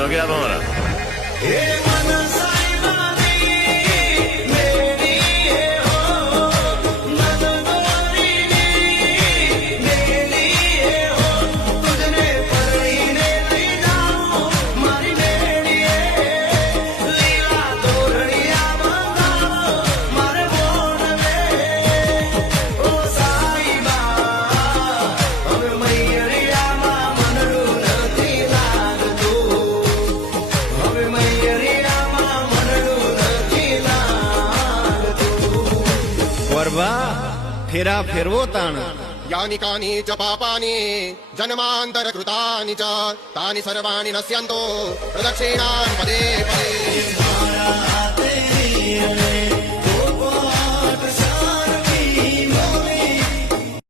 हो गया हमारा। फेरा फेरवो ताण यानि कानि च पापानि जन्मान्तरकृतानि च तानि सर्वाणि नश्यन्तो प्रदक्षिणान् पदे पदे।